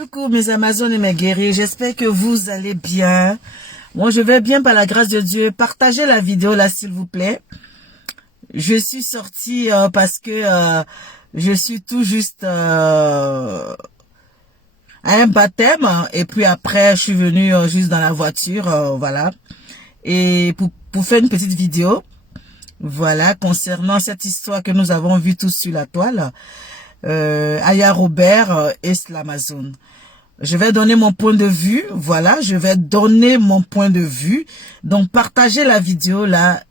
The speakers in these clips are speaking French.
Coucou mes Amazones et mes guerriers, j'espère que vous allez bien. Moi je vais bien par la grâce de Dieu. Partagez la vidéo là s'il vous plaît. Je suis sortie parce que je suis tout juste à un baptême et puis après je suis venue juste dans la voiture, voilà. Et pour faire une petite vidéo, voilà, concernant cette histoire que nous avons vue tous sur la toile. Aya Robert et l'Amazone. Je vais donner mon point de vue, voilà, je vais donner mon point de vue. Donc, partagez la vidéo là,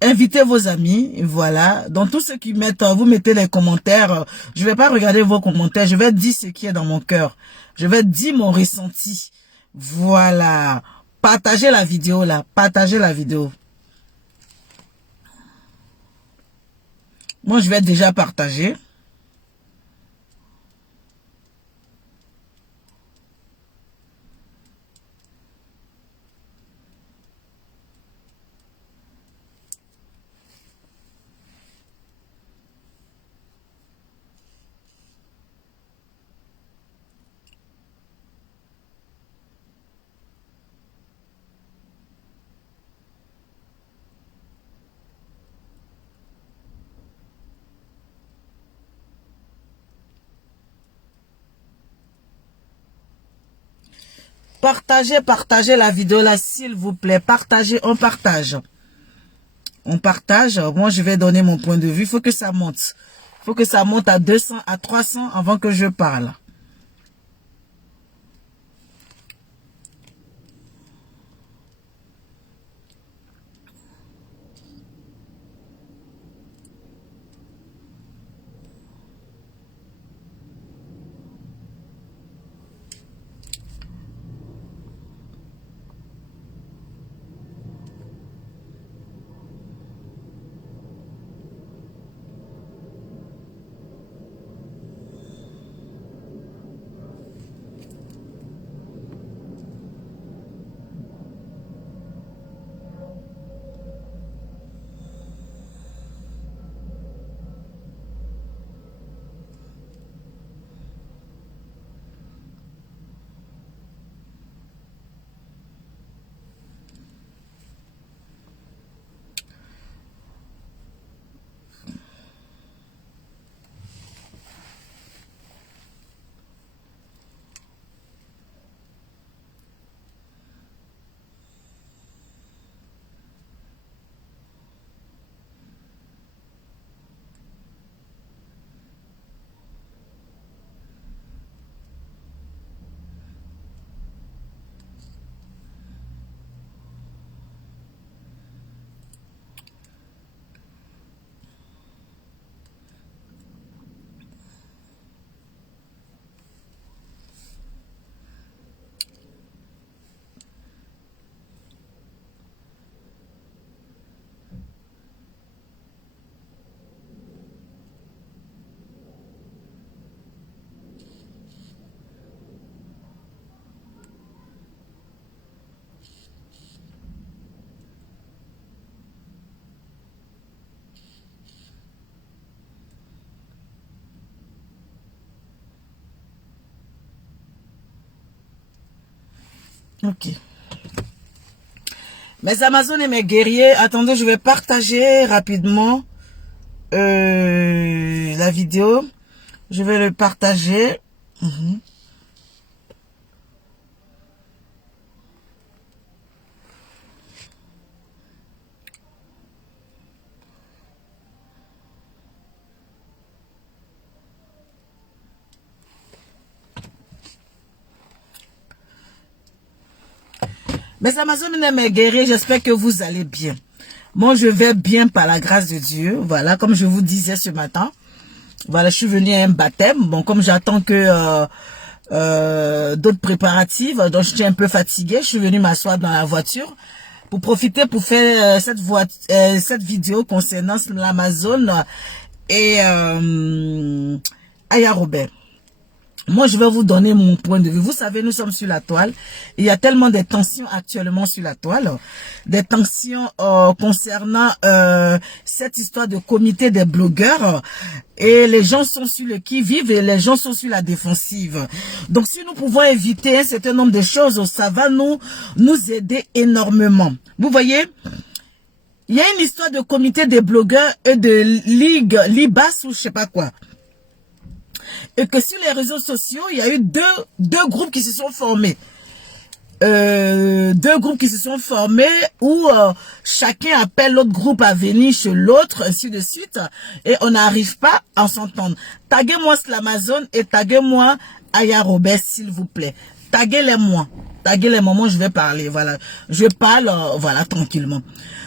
invitez vos amis, voilà. Donc, tous ceux qui mettent, vous mettez les commentaires, je vais pas regarder vos commentaires, je vais dire ce qui est dans mon cœur. Je vais dire mon ressenti, voilà. Partagez la vidéo là, partagez la vidéo. Moi, je vais déjà partager. Partagez la vidéo là, s'il vous plaît. Partagez, on partage. On partage. Moi, je vais donner mon point de vue. Il faut que ça monte. Il faut que ça monte à 200, à 300 avant que je parle. Ok. Mes Amazones et mes guerriers, attendez, je vais partager rapidement la vidéo. Je vais le partager. Mes Amazones et mes guerriers, j'espère que vous allez bien. Moi, je vais bien par la grâce de Dieu. Voilà, comme je vous disais ce matin. Voilà, je suis venue à un baptême. Bon, comme j'attends que d'autres préparatifs, donc je suis un peu fatiguée. Je suis venue m'asseoir dans la voiture pour profiter pour faire cette vidéo concernant l'Amazone et Aya Robert. Moi, je vais vous donner mon point de vue. Vous savez, nous sommes sur la toile. Il y a tellement de tensions actuellement sur la toile. Des tensions concernant cette histoire de comité des blogueurs. Et les gens sont sur le qui-vive et les gens sont sur la défensive. Donc, si nous pouvons éviter un certain nombre de choses, ça va nous aider énormément. Vous voyez, il y a une histoire de comité des blogueurs et de ligue, Libas ou je sais pas quoi. Et que sur les réseaux sociaux, il y a eu deux groupes qui se sont formés. Deux groupes qui se sont formés où chacun appelle l'autre groupe à venir chez l'autre, ainsi de suite. Et on n'arrive pas à s'entendre. Taguez-moi Slamazone et taguez-moi Aya Robert, s'il vous plaît. Taguez-les-moi. Taguez-les-moi, moi je vais parler, voilà. Je parle, voilà, tranquillement.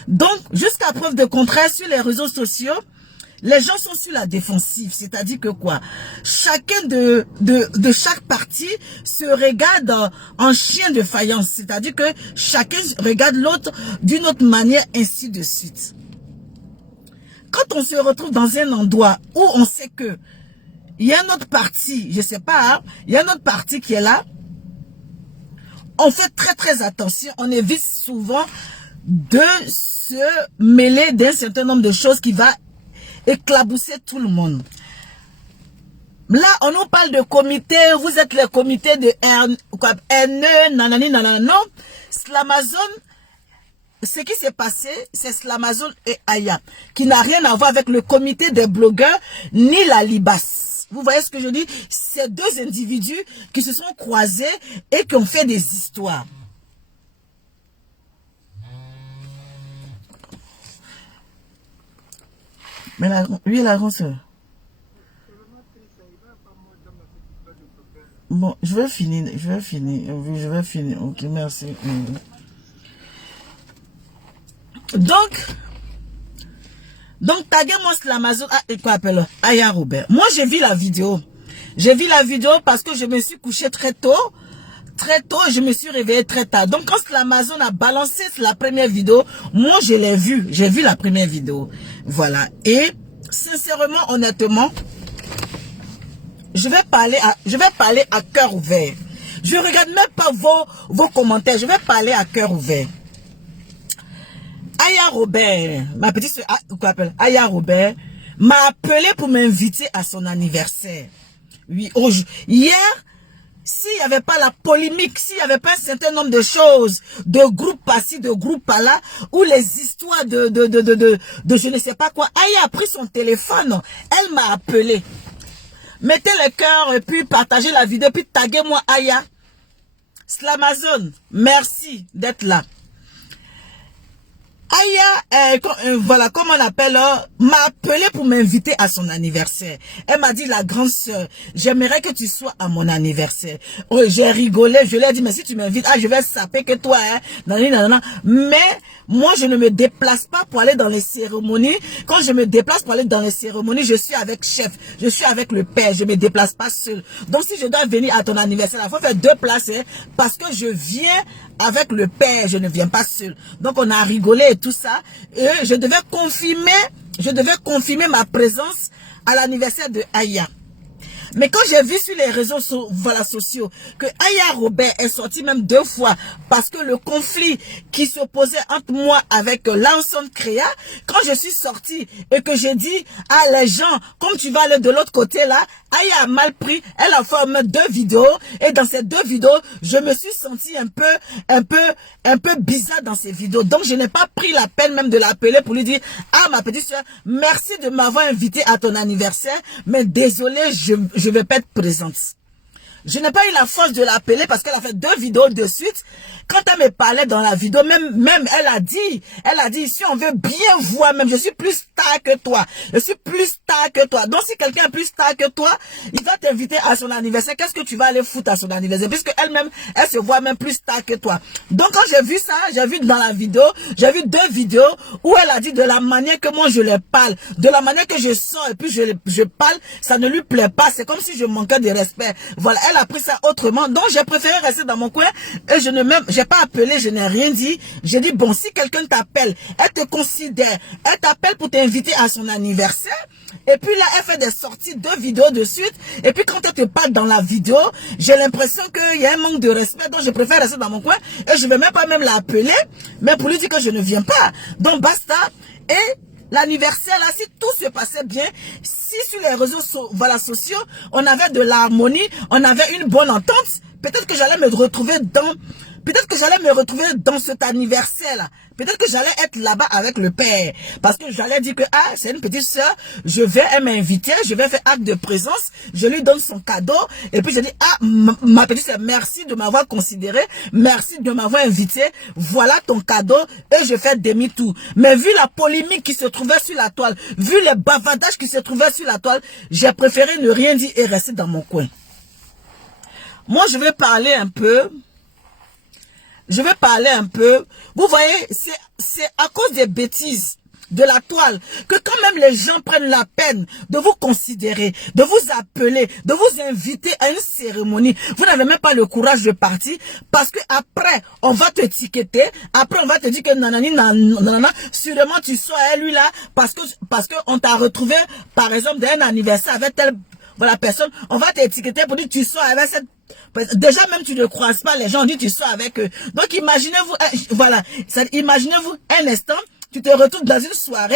Donc, jusqu'à preuve de contraire, sur les réseaux sociaux, les gens sont sur la défensive, c'est-à-dire que quoi? Chacun de chaque partie se regarde en chien de faïence, c'est-à-dire que chacun regarde l'autre d'une autre manière, ainsi de suite. Quand on se retrouve dans un endroit où on sait que il y a une autre partie, je sais pas, hein, il y a une autre partie qui est là, on fait très très attention, on évite souvent de se mêler d'un certain nombre de choses qui va éclabousser tout le monde. Là, on nous parle de comité, vous êtes le comité de NE, nanani, nanana, non. Slamazone, ce qui s'est passé, c'est Slamazone et Aya, qui n'a rien à voir avec le comité des blogueurs, ni la Libas. Vous voyez ce que je dis? C'est deux individus qui se sont croisés et qui ont fait des histoires. Mais lui, la grande sœur. Bon, je vais finir. Ok, merci. Donc, taguez-moi Slamazone, quoi appelle Aya Robert. Moi, j'ai vu la vidéo. J'ai vu la vidéo parce que je me suis couché très tôt. Je me suis réveillé très tard. Donc, quand Slamazone a balancé la première vidéo, moi, je l'ai vu. J'ai vu la première vidéo. Voilà. Et, sincèrement, honnêtement, je vais parler à cœur ouvert. Je regarde même pas vos commentaires. Je vais parler à cœur ouvert. Aya Robert, ma petite soeur, quoi appelle Aya Robert, m'a appelé pour m'inviter à son anniversaire. Oui, hier, s'il n'y avait pas la polémique, s'il n'y avait pas un certain nombre de choses, de groupes par-ci, de groupes par-là, ou les histoires de je ne sais pas quoi, Aya a pris son téléphone, elle m'a appelé. Mettez le cœur et puis partagez la vidéo, puis taguez-moi Aya. Slamazone, merci d'être là. Aya, voilà, comme on appelle, m'a appelé pour m'inviter à son anniversaire. Elle m'a dit, la grande sœur, j'aimerais que tu sois à mon anniversaire. Oh, j'ai rigolé, je lui ai dit, mais si tu m'invites, je vais saper que toi, hein. Nanana. Mais, moi, je ne me déplace pas pour aller dans les cérémonies. Quand je me déplace pour aller dans les cérémonies, je suis avec chef, je suis avec le père, je me déplace pas seul. Donc, si je dois venir à ton anniversaire, il faut faire 2 places, hein, parce que je viens avec le père, je ne viens pas seul. Donc, on a rigolé et tout ça. Et je devais confirmer ma présence à l'anniversaire de Aya. Mais quand j'ai vu sur les réseaux sociaux que Aya Robert est sortie même 2 fois parce que le conflit qui s'opposait entre moi avec l'ensemble Créa, quand je suis sortie et que j'ai dit à les gens, comme tu vas aller de l'autre côté là, Aya a mal pris, elle a fait même 2 vidéos et dans ces 2 vidéos, je me suis sentie un peu bizarre dans ces vidéos. Donc je n'ai pas pris la peine même de l'appeler pour lui dire, ma petite soeur, merci de m'avoir invité à ton anniversaire, mais désolé, je vais pas être présente. Je n'ai pas eu la force de l'appeler parce qu'elle a fait 2 vidéos de suite. Quand elle me parlait dans la vidéo, même elle a dit, si on veut bien voir, même je suis plus star que toi. Je suis plus star que toi. Donc si quelqu'un est plus star que toi, il va t'inviter à son anniversaire. Qu'est-ce que tu vas aller foutre à son anniversaire? Puisque elle-même, elle se voit même plus star que toi. Donc quand j'ai vu ça, j'ai vu dans la vidéo, j'ai vu 2 vidéos où elle a dit de la manière que moi je les parle, de la manière que je sors et puis je parle, ça ne lui plaît pas. C'est comme si je manquais de respect. Voilà. elle a pris ça autrement. Donc, j'ai préféré rester dans mon coin et j'ai pas appelé, je n'ai rien dit. J'ai dit, bon, si quelqu'un t'appelle, elle te considère, elle t'appelle pour t'inviter à son anniversaire. Et puis là, elle fait des sorties de vidéos de suite. Et puis quand elle te parle dans la vidéo, j'ai l'impression qu'il y a un manque de respect. Donc je préfère rester dans mon coin. Et je ne vais même pas l'appeler. Mais pour lui dire que je ne viens pas. Donc basta. Et l'anniversaire là, si tout se passait bien, si sur les réseaux sociaux, on avait de l'harmonie, on avait une bonne entente, peut-être que j'allais me retrouver dans... Peut-être que j'allais me retrouver dans cet anniversaire-là. Peut-être que j'allais être là-bas avec le père. Parce que j'allais dire que, ah, c'est une petite soeur, elle m'a invité, je vais faire acte de présence, je lui donne son cadeau. Et puis je dis, ah, ma petite soeur, merci de m'avoir considéré, merci de m'avoir invité, voilà ton cadeau, et je fais demi-tour. Mais vu la polémique qui se trouvait sur la toile, vu les bavardages qui se trouvaient sur la toile, j'ai préféré ne rien dire et rester dans mon coin. Moi, je vais parler un peu. Vous voyez, c'est à cause des bêtises de la toile que quand même les gens prennent la peine de vous considérer, de vous appeler, de vous inviter à une cérémonie. Vous n'avez même pas le courage de partir parce que après on va t'étiqueter, après on va te dire que nanani nanana, sûrement tu sois à lui là parce que on t'a retrouvé par exemple d'un anniversaire avec telle voilà personne, on va t'étiqueter pour dire que tu sois avec cette. Déjà même tu ne croises pas les gens, on dit tu sois avec eux. Donc imaginez-vous, voilà, imaginez-vous un instant, tu te retrouves dans une soirée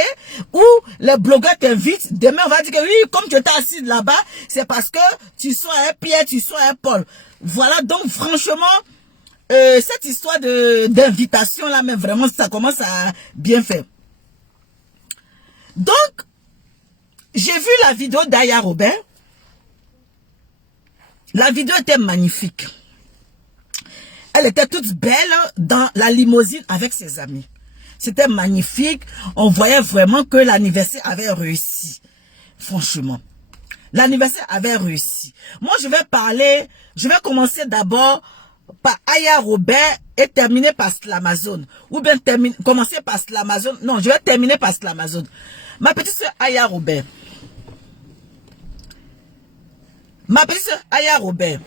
où les blogueurs t'invitent. Demain on va dire que oui, comme tu étais assis là-bas, c'est parce que tu sois un Pierre, tu sois un Paul. Voilà, donc franchement, cette histoire d'invitation là, mais vraiment ça commence à bien faire. Donc, j'ai vu la vidéo d'Aya Robert. La vidéo était magnifique. Elle était toute belle dans la limousine avec ses amis. C'était magnifique. On voyait vraiment que l'anniversaire avait réussi. Franchement. L'anniversaire avait réussi. Moi, je vais commencer d'abord par Aya Robert et terminer par Slamazone. Ou bien commencer par Slamazone. Non, je vais terminer par Slamazone. Ma petite soeur Aya Robert. Ma petite soeur Aya Robert,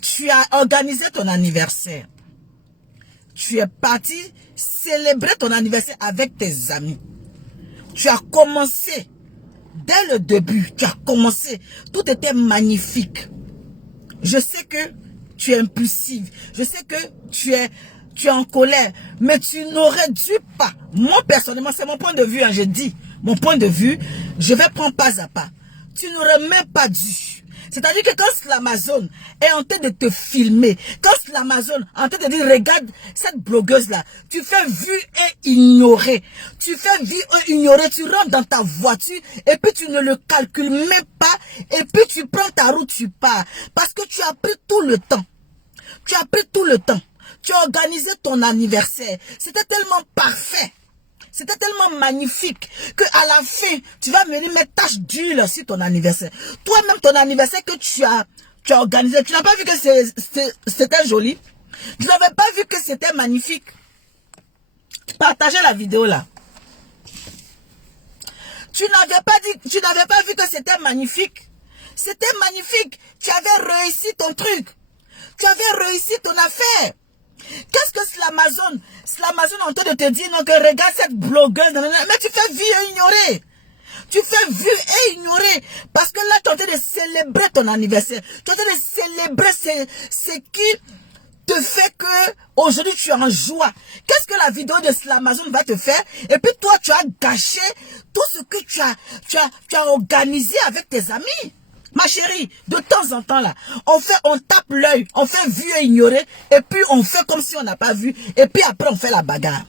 tu as organisé ton anniversaire. Tu es parti célébrer ton anniversaire avec tes amis. Tu as commencé, dès le début, tu as commencé. Tout était magnifique. Je sais que tu es impulsive. Je sais que tu es en colère. Mais tu n'aurais dû pas. Moi, personnellement, c'est mon point de vue. Hein, je dis, mon point de vue, je vais prendre pas à pas. Tu n'aurais même pas dû. C'est-à-dire que quand Slamazone est en train de te filmer, quand Slamazone est en train de dire, regarde cette blogueuse-là, tu fais vu et ignorer. Tu fais vu et ignorer, tu rentres dans ta voiture et puis tu ne le calcules même pas et puis tu prends ta route, tu pars. Parce que tu as pris tout le temps. Tu as pris tout le temps. Tu as organisé ton anniversaire. C'était tellement parfait. C'était tellement magnifique qu'à la fin, tu vas venir mettre tache d'huile sur ton anniversaire. Toi-même, ton anniversaire que tu as organisé, tu n'as pas vu que c'était joli. Tu n'avais pas vu que c'était magnifique. Partagez la vidéo là. Tu n'avais pas vu que c'était magnifique. C'était magnifique. Tu avais réussi ton truc. Tu avais réussi ton affaire. Qu'est-ce que Slamazone est en train de te dire, non, que regarde cette blogueuse, mais tu fais vu et ignorer. Tu fais vu et ignorer. Parce que là, tu es en train de célébrer ton anniversaire. Tu es en train de célébrer ce qui te fait que aujourd'hui tu es en joie. Qu'est-ce que la vidéo de Slamazone va te faire? Et puis toi, tu as gâché tout ce que tu as organisé avec tes amis. Ma chérie, de temps en temps là, on tape l'œil, on fait vu et ignorer, et puis on fait comme si on n'a pas vu, et puis après on fait la bagarre.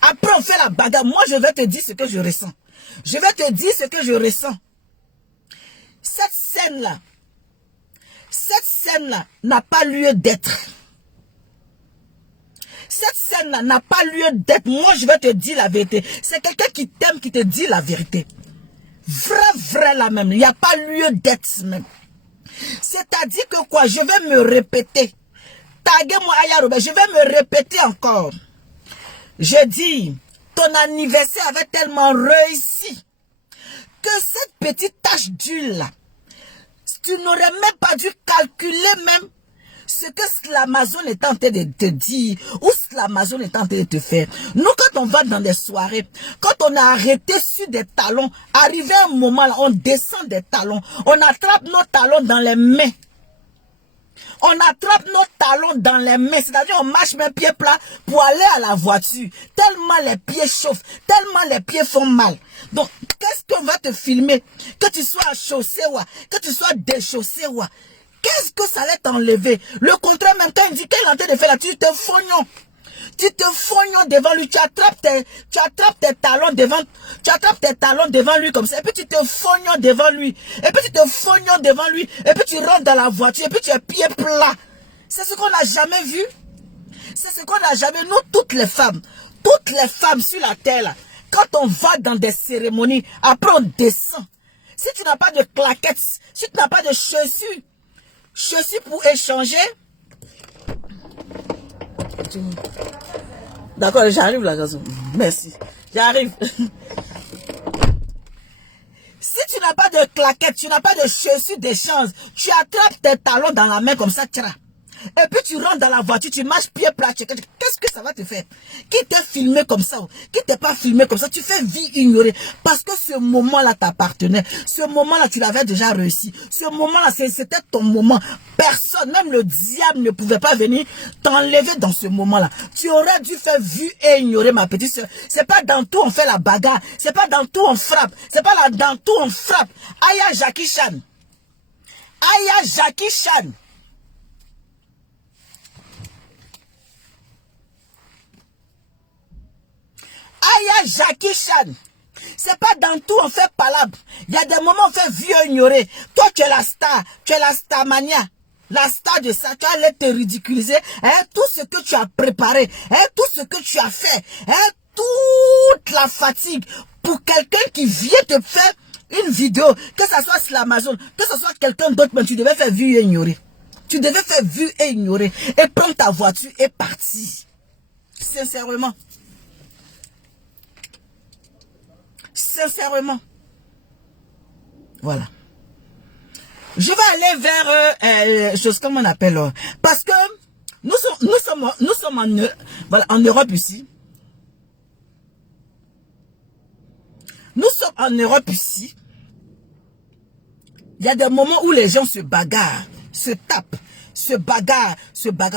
Après on fait la bagarre. Moi je vais te dire ce que je ressens. Je vais te dire ce que je ressens. Cette scène-là n'a pas lieu d'être. Cette scène-là n'a pas lieu d'être. Moi je vais te dire la vérité. C'est quelqu'un qui t'aime qui te dit la vérité. Vrai là même, il n'y a pas lieu d'être même. C'est-à-dire que quoi, je vais me répéter. Taguez-moi Aya Robert, je vais me répéter encore. Je dis, ton anniversaire avait tellement réussi que cette petite tache d'huile là, Tu n'aurais même pas dû calculer même ce que l'Amazon est en train de te dire ou ce l'Amazon est en train de te faire. Nous, quand on va dans des soirées, quand on a arrêté sur des talons, arrivé un moment là, on descend des talons, on attrape nos talons dans les mains. On attrape nos talons dans les mains, c'est-à-dire on marche même pieds plats pour aller à la voiture. Tellement les pieds chauffent, tellement les pieds font mal. Donc, qu'est-ce qu'on va te filmer? Que tu sois chaussé ou que tu sois déchaussé ou qu'est-ce que ça allait t'enlever? Le contraire, même quand il dit qu'elle est en train de faire là, tu te fognon. Tu te fognon devant lui, tu attrapes tes talons devant lui comme ça, et puis tu te fognon devant lui, et puis tu te fognon devant lui, et puis tu rentres dans la voiture, et puis tu es pieds plats. C'est ce qu'on n'a jamais vu. C'est ce qu'on n'a jamais, nous toutes les femmes sur la terre, là, quand on va dans des cérémonies, après on descend. Si tu n'as pas de claquettes, si tu n'as pas de chaussures pour échanger, d'accord, j'arrive là, garçon. Merci. J'arrive. Si tu n'as pas de claquettes, tu n'as pas de chaussures d'échange, tu attrapes tes talons dans la main comme ça, tira. Et puis tu rentres dans la voiture, tu marches pieds plats. Qu'est-ce que ça va te faire? Qui t'a filmé comme ça? Qui t'a pas filmé comme ça? Tu fais vie ignorée. Parce que ce moment-là t'appartenait. Ce moment-là, tu l'avais déjà réussi. Ce moment-là, c'était ton moment. Personne, même le diable ne pouvait pas venir t'enlever dans ce moment-là. Tu aurais dû faire vue et ignorer, ma petite soeur. C'est pas dans tout on fait la bagarre. C'est pas dans tout on frappe. C'est pas là dans tout on frappe. Aya Jackie Chan. Aya Jackie Chan. Aya Jackie Chan. C'est pas dans tout on fait palabre. Il y a des moments où on fait vieux ignorer. Toi tu es la star. Tu es la starmania. La star de ça. Tu allais te ridiculiser. Hein, tout ce que tu as préparé. Hein, tout ce que tu as fait. Hein, toute la fatigue. Pour quelqu'un qui vient te faire une vidéo. Que ça soit sur l'Amazon. Que ça soit quelqu'un d'autre. Mais tu devais faire vue et ignorer. Tu devais faire vue et ignorer. Et prendre ta voiture et partir. Sincèrement. Sincèrement. Voilà. Je vais aller vers chose comme on appelle. Parce que nous sommes en Europe ici. Nous sommes en Europe ici. Il y a des moments où les gens se bagarrent, se tapent, se bagarrent.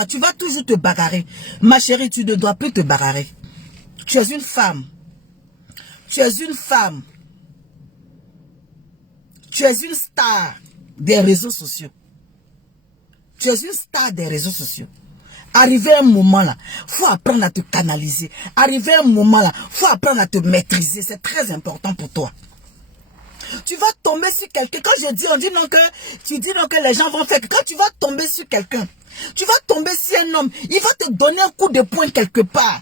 Tu vas toujours te bagarrer. Ma chérie, tu ne dois plus te bagarrer. Tu es une femme. Tu es une femme. Tu es une star des réseaux sociaux. Tu es une star des réseaux sociaux. Arrivé un moment là, faut apprendre à te canaliser. Arrivé un moment là, faut apprendre à te maîtriser. C'est très important pour toi. Tu vas tomber sur quelqu'un. Quand je dis, on dit non que, tu dis non que les gens vont faire. Quand tu vas tomber sur quelqu'un, tu vas tomber sur un homme, il va te donner un coup de poing quelque part.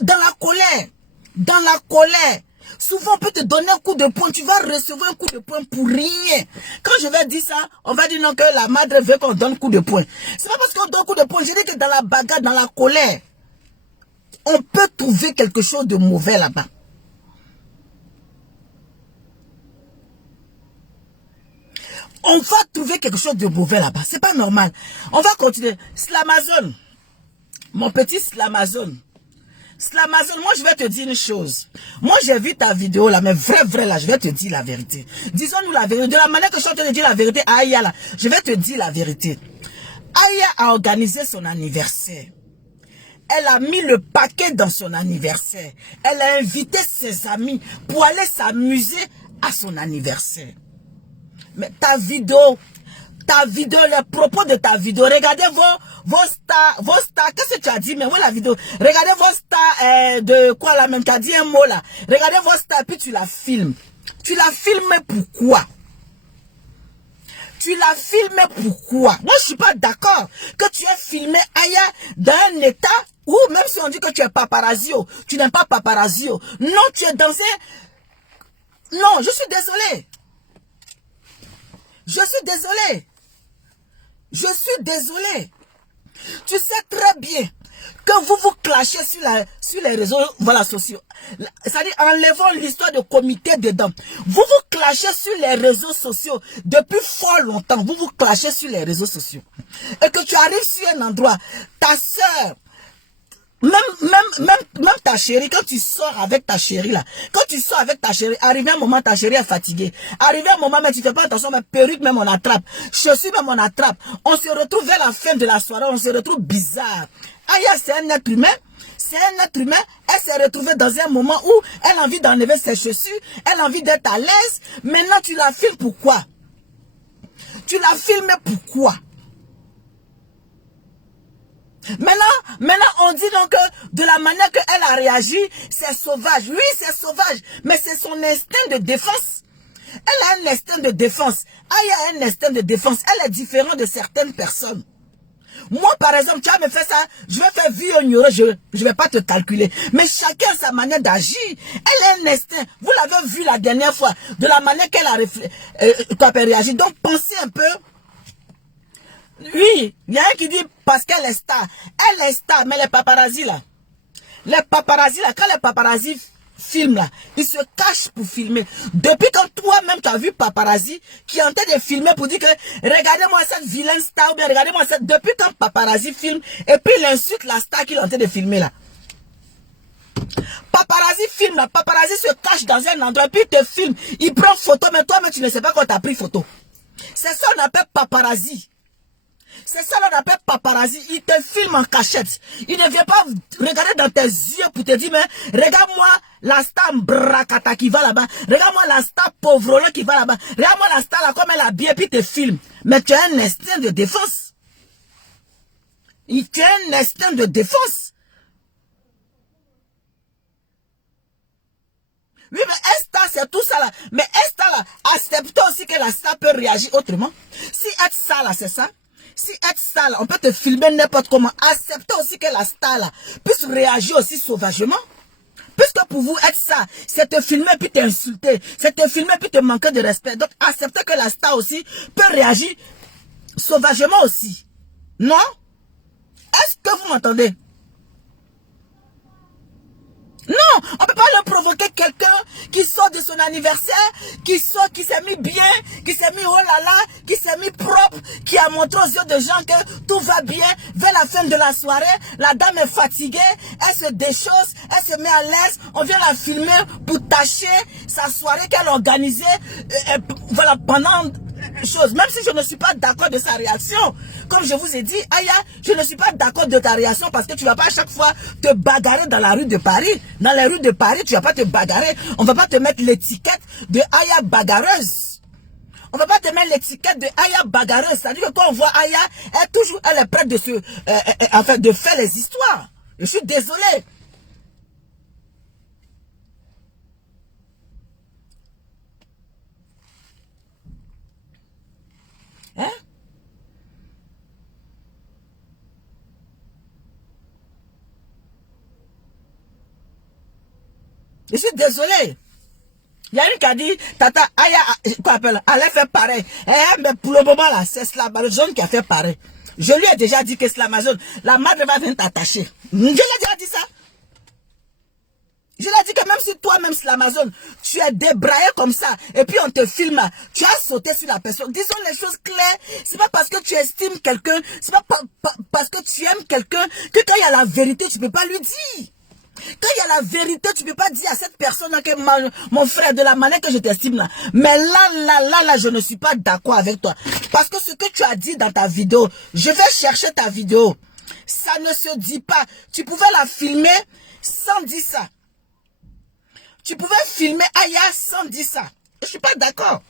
Dans la colère, souvent on peut te donner un coup de poing, tu vas recevoir un coup de poing pour rien. Quand je vais dire ça, on va dire non que la madre veut qu'on donne un coup de poing. C'est pas parce qu'on donne un coup de poing, je dis que dans la bagarre, dans la colère, on peut trouver quelque chose de mauvais là-bas. On va trouver quelque chose de mauvais là-bas. C'est pas normal. On va continuer. Slamazon. Mon petit Slamazon. Slamazon, moi je vais te dire une chose. Moi j'ai vu ta vidéo là, mais vrai là, je vais te dire la vérité. Disons-nous la vérité. De la manière que je suis en train de dire la vérité à Aya là, je vais te dire la vérité. Aya a organisé son anniversaire. Elle a mis le paquet dans son anniversaire. Elle a invité ses amis pour aller s'amuser à son anniversaire. Mais ta vidéo, les propos de ta vidéo, regardez vos stars, qu'est-ce que tu as dit, mais où est la vidéo? Regardez vos stars, de quoi là même, tu as dit un mot là. Regardez vos stars, puis tu la filmes. Tu la filmes pourquoi? Tu la filmes pourquoi? Moi, je suis pas d'accord que tu aies filmé Aya dans un état où, même si on dit que tu es paparazzio, tu n'aimes pas paparazzio. Non, tu es dans un... Non, je suis désolé. Je suis désolé. Je suis désolé. Tu sais très bien que vous vous clashez sur les réseaux voilà, sociaux. C'est-à-dire, enlevons l'histoire de comité dedans. Vous vous clashez sur les réseaux sociaux depuis fort longtemps. Vous vous clashez sur les réseaux sociaux. Et que tu arrives sur un endroit, ta soeur, même ta chérie, quand tu sors avec ta chérie là, quand tu sors avec ta chérie, arrivé un moment, ta chérie est fatiguée. Arrivé un moment, mais tu fais pas attention, mais perruque même on attrape, chaussures même on attrape. On se retrouve vers la fin de la soirée, on se retrouve bizarre. Aya, c'est un être humain. C'est un être humain. Elle s'est retrouvée dans un moment où elle a envie d'enlever ses chaussures, elle a envie d'être à l'aise. Maintenant, tu la filmes pourquoi? Tu la filmes pourquoi? Maintenant, on dit donc que de la manière qu'elle a réagi, c'est sauvage. Oui, c'est sauvage, mais c'est son instinct de défense. Elle a un instinct de défense. Aya a un instinct de défense. Elle est différente de certaines personnes. Moi, par exemple, tu vas me faire ça, je vais faire vie au ignoré, je vais pas te calculer. Mais chacun a sa manière d'agir. Elle a un instinct. Vous l'avez vu la dernière fois, de la manière qu'elle a réagi. Donc, pensez un peu. Oui, il y a un qui dit parce qu'elle est star. Elle est star, mais les paparazzi là. Les paparazzi là, quand les paparazzi filment là, ils se cachent pour filmer. Depuis quand toi-même tu as vu paparazzi qui est en train de filmer pour dire que regardez-moi cette vilaine star ou bien regardez-moi cette. Depuis quand paparazzi filme et puis il insulte la star qu'il est en train de filmer là. Paparazzi filme là, paparazzi se cache dans un endroit puis il te filme. Il prend photo mais toi-même tu ne sais pas quand tu as pris photo. C'est ça qu'on appelle paparazzi. C'est ça qu'on appelle paparazzi. Il te filme en cachette. Il ne vient pas regarder dans tes yeux pour te dire, mais regarde-moi la star Mbrakata qui va là-bas. Regarde-moi la star Pauvrolo qui va là-bas. Regarde-moi la star là comme elle a bien puis te filme. Mais tu as un instinct de défense. Tu as un instinct de défense. Oui, mais un star, c'est tout ça là. Mais un star là, accepte aussi que la star peut réagir autrement. Si être ça là, c'est ça. Si être star là, on peut te filmer n'importe comment. Acceptez aussi que la star là puisse réagir aussi sauvagement. Puisque pour vous, être ça, c'est te filmer puis t'insulter. C'est te filmer puis te manquer de respect. Donc, acceptez que la star aussi peut réagir sauvagement aussi. Non? Est-ce que vous m'entendez? Non, on ne peut pas le provoquer quelqu'un qui sort de son anniversaire, qui sort, qui s'est mis bien, qui s'est mis oh là là, qui s'est mis propre, qui a montré aux yeux de gens que tout va bien. Vers la fin de la soirée, la dame est fatiguée, elle se déchausse, elle se met à l'aise, on vient la filmer pour tâcher sa soirée qu'elle a organisée voilà, pendant chose. Même si je ne suis pas d'accord de sa réaction, comme je vous ai dit, Aya, je ne suis pas d'accord de ta réaction parce que tu ne vas pas à chaque fois te bagarrer dans la rue de Paris. Dans les rues de Paris, tu ne vas pas te bagarrer. On ne va pas te mettre l'étiquette de Aya bagarreuse. On ne va pas te mettre l'étiquette de Aya bagarreuse. C'est-à-dire que quand on voit Aya, elle est prête de en fait, de faire les histoires. Je suis désolé. Hein? Je suis désolé. Il y a une qui a dit, Tata, Aya, quoi appelle, elle fait pareil. Mais pour le moment là, c'est Slamazone qui a fait pareil. Je lui ai déjà dit que Slamazone, la madre va venir t'attacher. Je lui ai déjà dit ça. Je lui ai dit que même si toi-même Slamazone, tu es débraillé comme ça, et puis on te filme, tu as sauté sur la personne. Disons les choses claires. C'est pas parce que tu estimes quelqu'un, c'est pas parce que tu aimes quelqu'un, que quand il y a la vérité, tu peux pas lui dire. Quand il y a la vérité, tu ne peux pas dire à cette personne que mon frère, de la manière que je t'estime là. Mais là, je ne suis pas d'accord avec toi. Parce que ce que tu as dit dans ta vidéo, je vais chercher ta vidéo. Ça ne se dit pas. Tu pouvais la filmer sans dire ça. Tu pouvais filmer Aya sans dire ça. Je ne suis pas d'accord.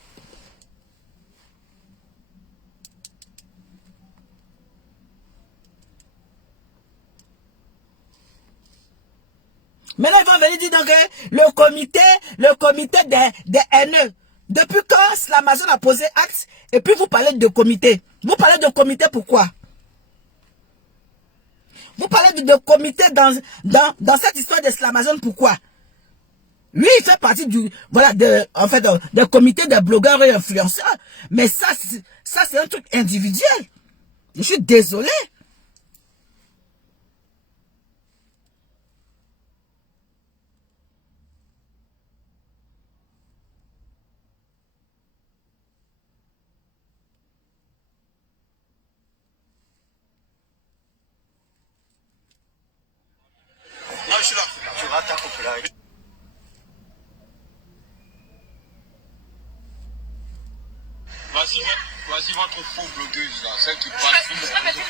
Maintenant, ils vont venir dire donc le comité des haineux. Depuis quand l'Amazon a posé acte et puis vous parlez de comité. Vous parlez de comité pourquoi? Vous parlez de comité dans cette histoire de l'Amazon pourquoi? Lui, il fait partie du, voilà, en fait, de comité des blogueurs et influenceurs. Mais ça c'est un truc individuel. Je suis désolé. Voici votre faux blogueuse là, celle qui parle sur les réseaux.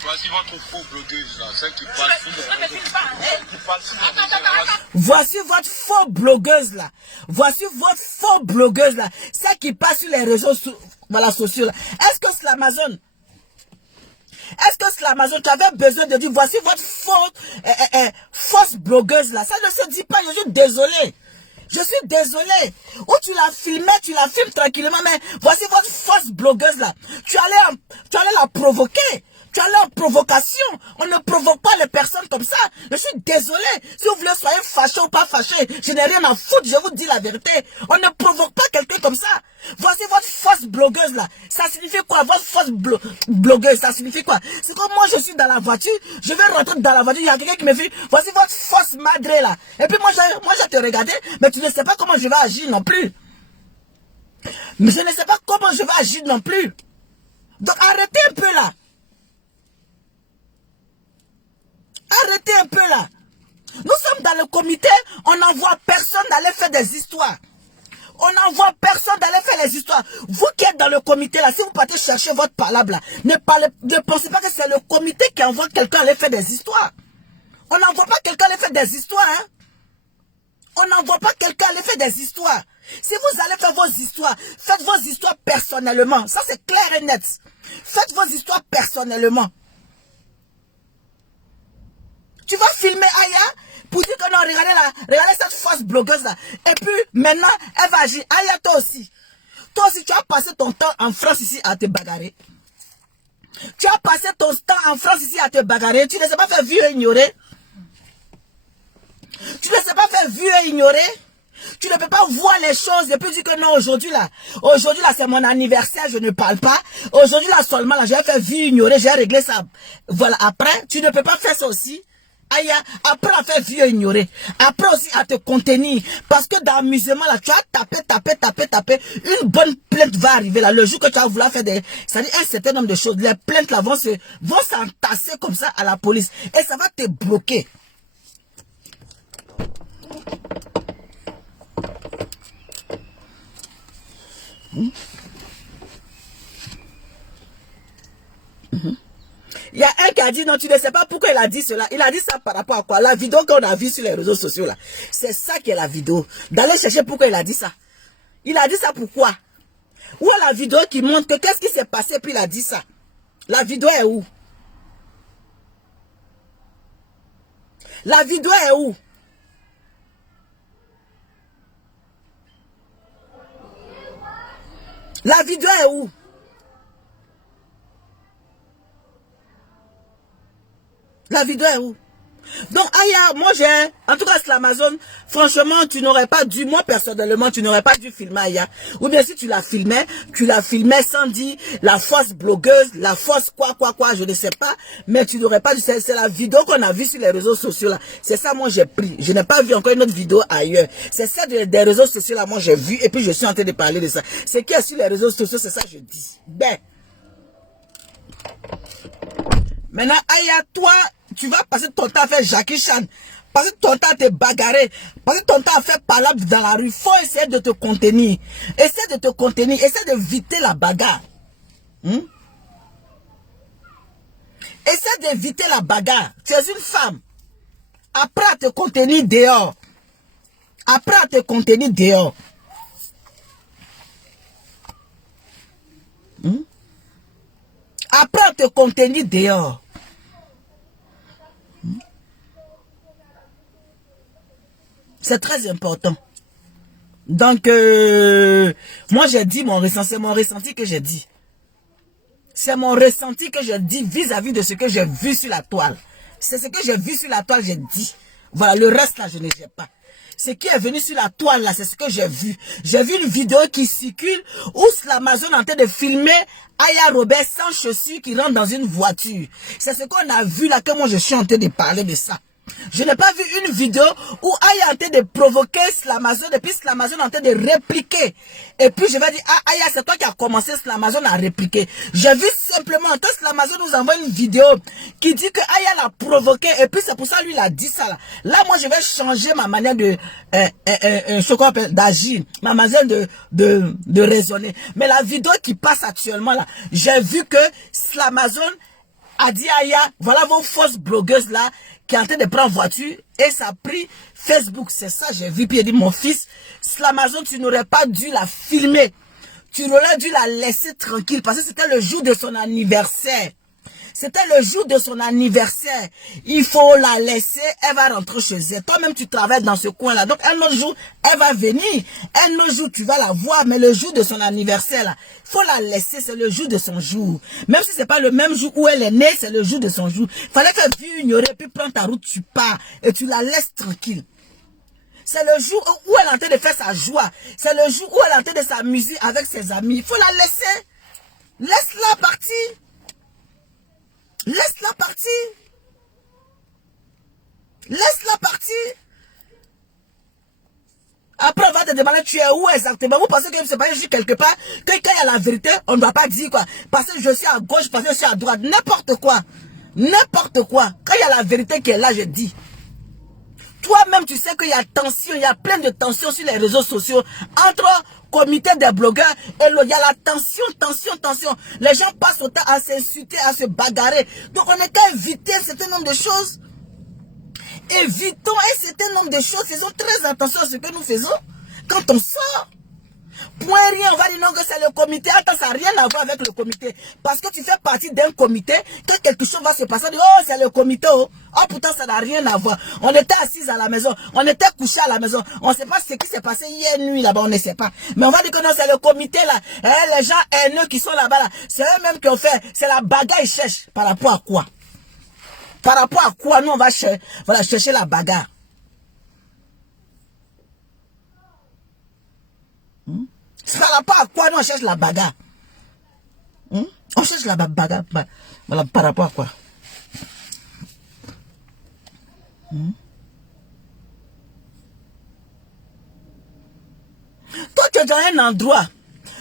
Voici votre faux blogueuse là, celle qui parle sur les réseaux. Voici votre faux blogueuse là. Voici votre faux blogueuse là, celle qui passe sur les réseaux sociaux là. Est-ce que c'est l'Amazon? Est-ce que c'est l'Amazon? Tu avais besoin de dire voici votre fausse blogueuse là. Ça ne se dit pas, je suis désolé. Je suis désolé. Ou tu la filmais, tu la filmes tranquillement, mais voici votre fausse blogueuse là. Tu allais la provoquer. Tu allais en provocation. On ne provoque pas les personnes comme ça. Je suis désolé. Si vous voulez soyez fâché ou pas fâché, je n'ai rien à foutre, je vous dis la vérité. On ne provoque pas quelqu'un comme ça. Voici votre fausse blogueuse là. Ça signifie quoi? Votre fausse blogueuse, ça signifie quoi? C'est comme moi je suis dans la voiture, je vais rentrer dans la voiture, il y a quelqu'un qui me dit, voici votre fausse madré là. Et puis moi je te regarder, mais tu ne sais pas comment je vais agir non plus. Mais je ne sais pas comment je vais agir non plus. Donc arrêtez un peu là. Arrêtez un peu là. Nous sommes dans le comité, on n'envoie personne d'aller faire des histoires. On n'envoie personne d'aller faire les histoires. Vous qui êtes dans le comité là, si vous partez chercher votre palabre là, ne pensez pas que c'est le comité qui envoie quelqu'un aller faire des histoires. On n'envoie pas quelqu'un aller faire des histoires, hein. On n'envoie pas quelqu'un aller faire des histoires. Si vous allez faire vos histoires, faites vos histoires personnellement. Ça c'est clair et net. Faites vos histoires personnellement. Tu vas filmer Aya pour dire que non, regardez cette fausse blogueuse là. Et puis maintenant, elle va agir. Aya, toi aussi, tu as passé ton temps en France ici à te bagarrer. Tu as passé ton temps en France ici à te bagarrer. Tu ne sais pas faire vu et ignorer. Tu ne sais pas faire vu et ignorer. Tu ne peux pas voir les choses et puis dire que non, aujourd'hui là c'est mon anniversaire, je ne parle pas. Aujourd'hui là seulement là, j'ai fait vu et ignorer, j'ai réglé ça. Voilà, après, tu ne peux pas faire ça aussi. Aïe, après à faire vieux ignorer, après aussi à te contenir, parce que dans l'amusement là, tu as tapé, une bonne plainte va arriver là, le jour que tu vas vouloir faire c'est-à-dire un certain nombre de choses, les plaintes là vont s'entasser comme ça à la police, et ça va te bloquer. Il y a un qui a dit non, tu ne sais pas pourquoi il a dit cela. Il a dit ça par rapport à quoi? La vidéo qu'on a vue sur les réseaux sociaux là. C'est ça qui est la vidéo. D'aller chercher pourquoi il a dit ça. Il a dit ça pourquoi? Où est la vidéo qui montre que qu'est-ce qui s'est passé puis il a dit ça? La vidéo est où? La vidéo est où? La vidéo est où? La vidéo est où? Donc, Aya, moi en tout cas, c'est l'Amazon, franchement, tu n'aurais pas dû, moi personnellement, tu n'aurais pas dû filmer Aya. Ou bien si tu la filmais sans dire la fausse blogueuse, la fausse quoi, je ne sais pas, mais tu n'aurais pas dû, c'est la vidéo qu'on a vue sur les réseaux sociaux là. C'est ça, moi j'ai pris. Je n'ai pas vu encore une autre vidéo ailleurs. C'est ça des réseaux sociaux là, moi j'ai vu, et puis je suis en train de parler de ça. C'est qui est sur les réseaux sociaux, c'est ça que je dis. Ben. Maintenant, Aya, toi, tu vas passer ton temps à faire Jackie Chan, passer ton temps à te bagarrer, passer ton temps à faire palabre dans la rue. Faut essayer de te contenir. Essaie de te contenir, essaie d'éviter la bagarre. Essaie d'éviter la bagarre. Tu es une femme. Apprends à te contenir dehors. Apprends à te contenir dehors. Apprends à te contenir dehors. C'est très important. Donc, moi j'ai dit mon ressenti, c'est mon ressenti que j'ai dit. C'est mon ressenti que je dis vis-à-vis de ce que j'ai vu sur la toile. C'est ce que j'ai vu sur la toile, j'ai dit. Voilà, le reste là, je ne sais pas. Ce qui est venu sur la toile là, c'est ce que j'ai vu. J'ai vu une vidéo qui circule où l'Amazon est en train de filmer Aya Robert sans chaussures qui rentre dans une voiture. C'est ce qu'on a vu là, que moi je suis en train de parler de ça. Je n'ai pas vu une vidéo où Aya est en train de provoquer Slamazone et puis Slamazone est en train de répliquer. Et puis je vais dire, ah Aya, c'est toi qui as commencé Slamazone à répliquer. J'ai vu simplement, quand Slamazone nous envoie une vidéo qui dit que Aya l'a provoqué et puis c'est pour ça lui il a dit ça là. Là moi je vais changer ma manière d'agir, ma manière de raisonner. Mais la vidéo qui passe actuellement là, j'ai vu que Slamazone a dit Aya, voilà vos fausses blogueuses là qui est en train de prendre voiture et ça a pris Facebook. C'est ça j'ai vu. Puis il a dit mon fils, Slamazone, tu n'aurais pas dû la filmer. Tu aurais dû la laisser tranquille parce que c'était le jour de son anniversaire. C'était le jour de son anniversaire. Il faut la laisser, elle va rentrer chez elle. Toi-même, tu travailles dans ce coin-là. Donc, un autre jour, elle va venir. Un autre jour, tu vas la voir. Mais le jour de son anniversaire, là, il faut la laisser. C'est le jour de son jour. Même si ce n'est pas le même jour où elle est née, c'est le jour de son jour. Il fallait qu'elle puisse ignorer, puis prendre ta route, tu pars. Et tu la laisses tranquille. C'est le jour où elle est en train de faire sa joie. C'est le jour où elle est en train de s'amuser avec ses amis. Il faut la laisser. Laisse-la partir. Laisse-la partir. Laisse-la partir. Après, on va te demander tu es où exactement. Vous pensez que c'est pas juste quelque part, que quand il y a la vérité, on ne doit pas dire quoi. Parce que je suis à gauche, parce que je suis à droite. N'importe quoi. N'importe quoi. Quand il y a la vérité qui est là, je dis. Toi-même, tu sais qu'il y a tension, il y a plein de tensions sur les réseaux sociaux entre comité des blogueurs et il y a la tension. Les gens passent au temps à s'insulter, à se bagarrer. Donc, on est qu'à éviter un certain nombre de choses. Évitons un certain nombre de choses. Faisons très attention à ce que nous faisons quand on sort. Point rien, on va dire non que c'est le comité. Attends, ça n'a rien à voir avec le comité. Parce que tu fais partie d'un comité, quand quelque chose va se passer, on dit, oh, c'est le comité. Oh, pourtant, ça n'a rien à voir. On était assis à la maison, on était couchés à la maison. On ne sait pas ce qui s'est passé hier nuit là-bas, on ne sait pas. Mais on va dire que non, c'est le comité là. Les gens haineux qui sont là-bas, là, c'est eux-mêmes qui ont fait. C'est la bagarre, ils cherchent. Par rapport à quoi? Par rapport à quoi nous, on va chercher la bagarre? Par rapport à quoi nous on cherche la bagarre? On cherche la bagarre. Voilà, par rapport à quoi? Toi, tu es dans un endroit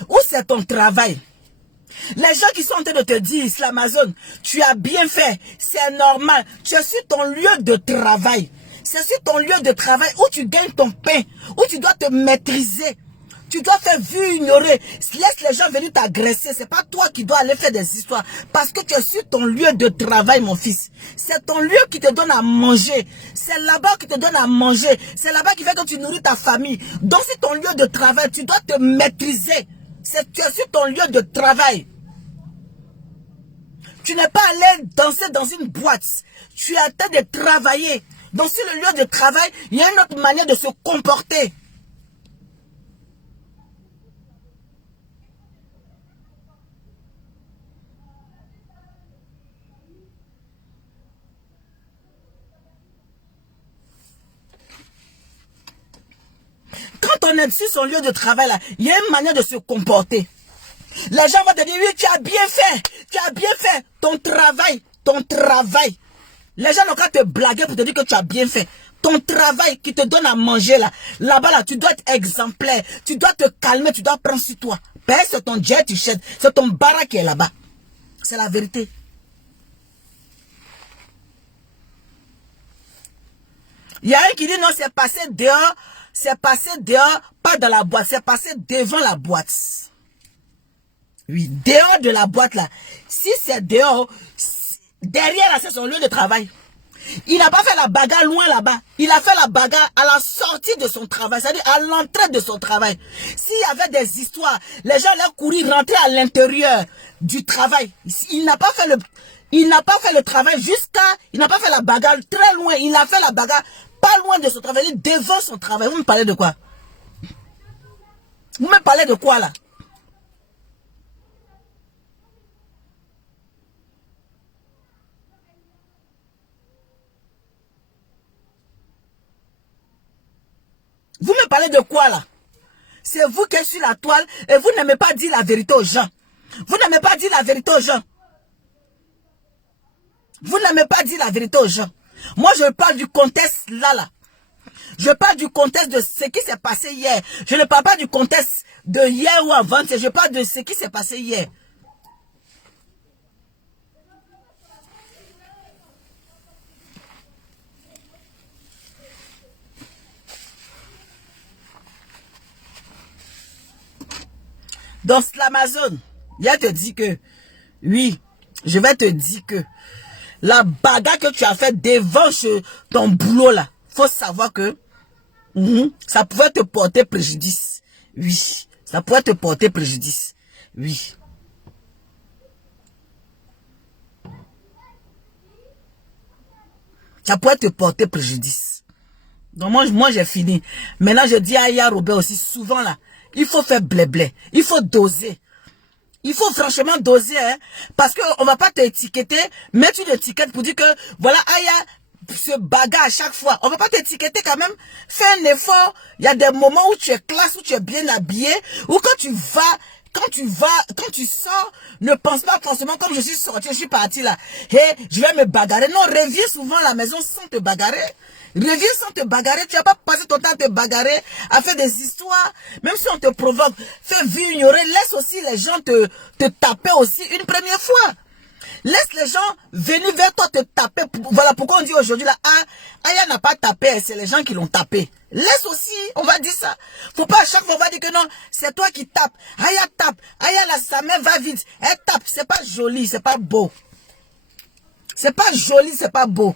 où c'est ton travail. Les gens qui sont en train de te dire, Slamazone, tu as bien fait, c'est normal. Tu es sur ton lieu de travail. C'est sur ton lieu de travail où tu gagnes ton pain, où tu dois te maîtriser. Tu dois faire vu, ignorer. Laisse les gens venir t'agresser. C'est pas toi qui dois aller faire des histoires. Parce que tu es sur ton lieu de travail, mon fils. C'est ton lieu qui te donne à manger. C'est là-bas qui te donne à manger. C'est là-bas qui fait que tu nourris ta famille. Donc, c'est ton lieu de travail. Tu dois te maîtriser. Tu es sur ton lieu de travail. Tu n'es pas allé danser dans une boîte. Tu es en train de travailler. Donc, sur le lieu de travail, il y a une autre manière de se comporter. Quand on est sur son lieu de travail, là, il y a une manière de se comporter. Les gens vont te dire, oui, tu as bien fait ton travail. Les gens n'ont qu'à te blaguer pour te dire que tu as bien fait. Ton travail qui te donne à manger, là-bas, là, tu dois être exemplaire. Tu dois te calmer, tu dois prendre sur toi. Ben, c'est ton jet, tu chètes. C'est ton bara qui est là-bas. C'est la vérité. Il y a un qui dit, non, c'est passé dehors, pas dans la boîte, c'est passé devant la boîte. Oui, dehors de la boîte là. Si c'est dehors, derrière là, c'est son lieu de travail. Il n'a pas fait la bagarre loin là-bas. Il a fait la bagarre à la sortie de son travail, c'est-à-dire à l'entrée de son travail. S'il y avait des histoires, les gens allaient courir, rentrer à l'intérieur du travail. Il n'a pas fait le travail il n'a pas fait la bagarre très loin. Il a fait la bagarre pas loin de son travail, devant son travail. Vous me parlez de quoi? Vous me parlez de quoi là? Vous me parlez de quoi là? C'est vous qui êtes sur la toile et vous n'aimez pas dire la vérité aux gens. Vous n'aimez pas dire la vérité aux gens. Vous n'aimez pas dire la vérité aux gens. Moi, je parle du contexte là. Je parle du contexte de ce qui s'est passé hier. Je ne parle pas du contexte de hier ou avant. Je parle de ce qui s'est passé hier. Donc, l'Amazon, il te dit que, oui, je vais te dire que la bagarre que tu as fait devant ton boulot là, faut savoir que ça pouvait te porter préjudice. Oui, ça pouvait te porter préjudice. Oui. Ça pourrait te porter préjudice. Donc moi j'ai fini. Maintenant je dis à Yaya Robert aussi souvent là, il faut faire blé-blé. Il faut doser. Il faut franchement doser, hein, parce qu'on ne va pas t'étiqueter, mettre une étiquette pour dire que, voilà, Aya se bagarre à chaque fois. On ne va pas t'étiqueter quand même. Fais un effort. Il y a des moments où tu es classe, où tu es bien habillé, ou quand tu sors, ne pense pas forcément comme je suis sorti, je suis parti là. Hey, je vais me bagarrer. Non, reviens souvent à la maison sans te bagarrer. Reviens sans te bagarrer. Tu n'as pas passé ton temps à te bagarrer, à faire des histoires. Même si on te provoque, fais vie ignorer. Laisse aussi les gens te taper aussi une première fois. Laisse les gens venir vers toi te taper. Voilà pourquoi on dit aujourd'hui là, Aya n'a pas tapé, c'est les gens qui l'ont tapé. Laisse aussi, on va dire ça. Faut pas à chaque fois on va dire que non, c'est toi qui tapes. Aya tape. Aya là, sa main va vite. Elle tape. C'est pas joli, c'est pas beau. C'est pas joli, c'est pas beau.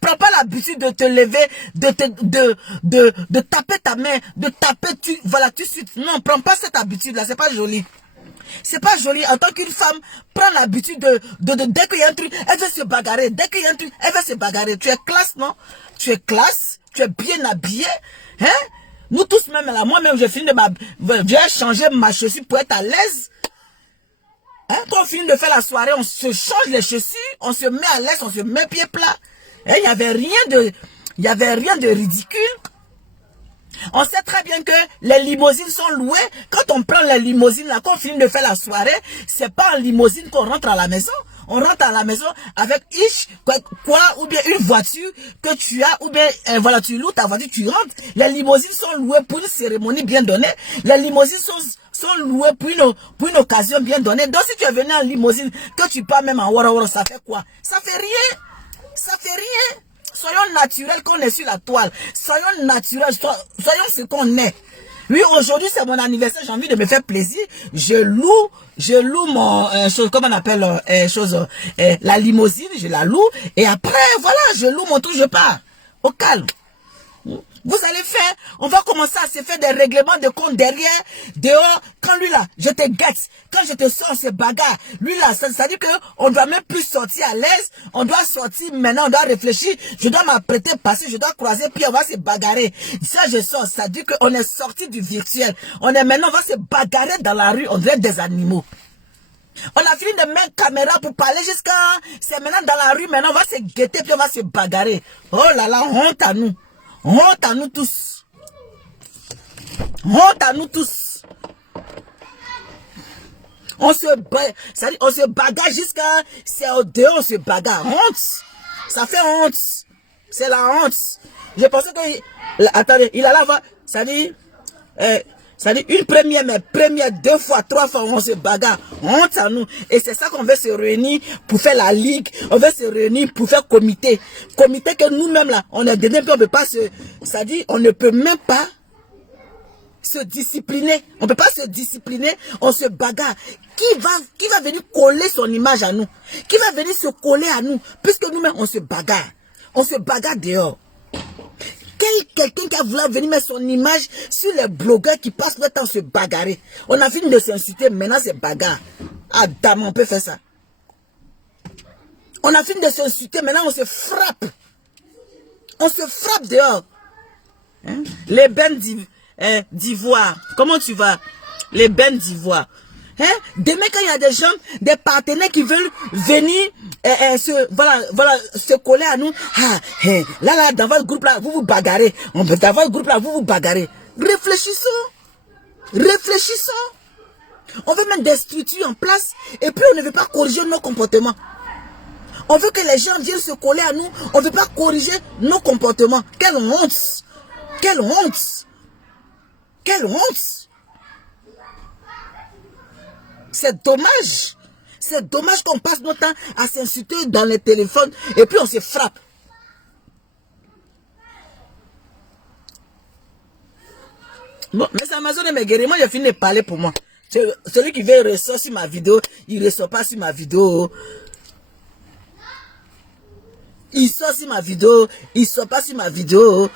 Prends pas l'habitude de te lever, de taper ta main, de taper, voilà, tout de suite. Non, prends pas cette habitude-là, c'est pas joli. C'est pas joli. En tant qu'une femme, prends l'habitude dès qu'il y a un truc, elle veut se bagarrer. Dès qu'il y a un truc, elle veut se bagarrer. Tu es classe, non? Tu es classe, tu es bien habillé. Hein? Nous tous même là, moi-même, j'ai fini j'ai changé ma chaussure pour être à l'aise. Hein? Quand on finit de faire la soirée, on se change les chaussures, on se met à l'aise, on se met pied plat. Il n'y avait rien de ridicule. On sait très bien que les limousines sont louées. Quand on prend les limousines, là, quand on finit de faire la soirée, c'est pas en limousine qu'on rentre à la maison. On rentre à la maison avec ou bien une voiture que tu as, ou bien, voilà, tu loues ta voiture, tu rentres. Les limousines sont louées pour une cérémonie bien donnée. Les limousines sont louées pour une occasion bien donnée. Donc, si tu es venu en limousine, que tu pars même en Wara, ça fait quoi? Ça fait rien. Ça fait rien. Soyons naturels qu'on est sur la toile. Soyons naturels. Soyons ce qu'on est. Oui, aujourd'hui, c'est mon anniversaire. J'ai envie de me faire plaisir. Je loue mon, comment on appelle, la limousine. Je la loue. Et après, voilà, je loue mon tour, je pars. Au calme. Vous allez faire, on va commencer à se faire des règlements de compte derrière, dehors. Quand lui là, je te gâte. Quand je te sors, ce bagarre. Lui là, ça dit qu'on ne doit même plus sortir à l'aise. On doit sortir maintenant, on doit réfléchir. Je dois m'apprêter, passer, je dois croiser, puis on va se bagarrer. Ça, je sors, ça dit qu'on est sorti du virtuel. On va se bagarrer dans la rue, on dirait des animaux. On a fini de mettre caméra pour parler jusqu'à... C'est maintenant dans la rue, maintenant on va se guetter, puis on va se bagarrer. Oh là là, honte à nous. Honte à nous tous. Honte à nous tous. On se bagarre jusqu'à... C'est au dehors, on se bagarre. Honte. Ça fait honte. C'est la honte. Je pensais que... Attendez, il a la voix. Ça dit une première, mais première, 2 fois, 3 fois, on se bagarre. Honte à nous. Et c'est ça qu'on veut se réunir pour faire la ligue. On veut se réunir pour faire comité. Comité que nous-mêmes, là, on est dedans, puis on peut pas ça dit, on ne peut même pas se discipliner. On ne peut pas se discipliner. On se bagarre. Qui va venir coller son image à nous? Qui va venir se coller à nous? Puisque nous-mêmes, on se bagarre. On se bagarre dehors. Quelqu'un qui a voulu venir mettre son image sur les blogueurs qui passent le temps se bagarrer. On a fini de s'insulter, maintenant c'est bagarre. Ah dame, on peut faire ça. On a fini de s'insulter, maintenant on se frappe. On se frappe dehors. Hein? Les bennes d'ivoire. Comment tu vas? Les bennes d'ivoire. Hein? Demain quand il y a des gens, des partenaires qui veulent venir se coller à nous. Là, dans votre groupe là, vous vous bagarrez. Dans votre groupe là, vous vous bagarrez. Réfléchissons. Réfléchissons. On veut mettre des structures en place et puis on ne veut pas corriger nos comportements. On veut que les gens viennent se coller à nous. On ne veut pas corriger nos comportements. Quelle honte! Quelle honte! Quelle honte! C'est dommage. C'est dommage qu'on passe notre temps à s'insulter dans les téléphones et puis on se frappe. Bon, mais Amazon et mes guéris, moi j'ai fini de parler pour moi. Celui qui veut ressort sur ma vidéo, il ne ressort pas sur ma vidéo. Il sort sur ma vidéo, il sort pas sur ma vidéo.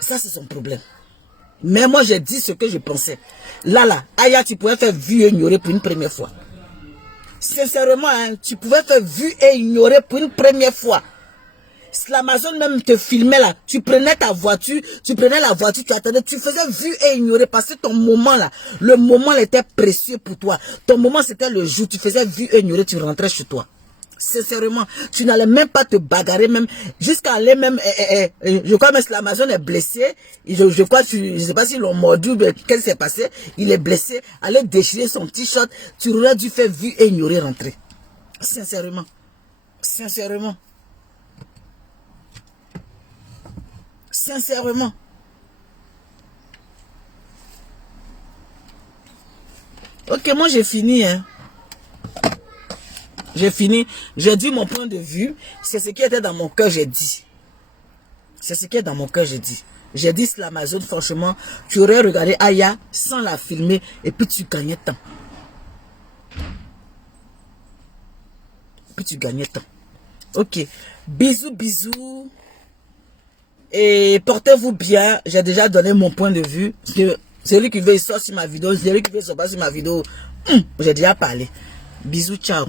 Ça, c'est son problème. Mais moi, j'ai dit ce que je pensais. Là, Aya, tu pouvais faire vu et ignorer pour une première fois. Sincèrement, hein, tu pouvais faire vu et ignorer pour une première fois. Si l'Amazon même te filmait là, tu prenais ta voiture, tu attendais, tu faisais vu et ignorer parce que ton moment là, le moment là était précieux pour toi. Ton moment c'était le jour, tu faisais vu et ignorer, tu rentrais chez toi. Sincèrement, tu n'allais même pas te bagarrer même, jusqu'à aller même, je crois même que l'Amazon est blessé, je crois, je sais pas s'ils l'ont mordu, mais qu'est-ce qui s'est passé, il est blessé, aller déchirer son t-shirt, tu aurais dû faire vu et ignorer rentrer. Sincèrement. Sincèrement. Sincèrement. Ok, moi j'ai fini, hein. J'ai fini. J'ai dit mon point de vue. C'est ce qui était dans mon cœur, j'ai dit. C'est ce qui est dans mon cœur, j'ai dit. J'ai dit sur l'Amazon, franchement, tu aurais regardé Aya sans la filmer et puis tu gagnais temps. Puis tu gagnais temps. Ok. Bisous, bisous. Et portez-vous bien. J'ai déjà donné mon point de vue. Celui qui veut sortir sur ma vidéo, celui qui veut sortir sur ma vidéo, j'ai déjà parlé. Bisous, ciao.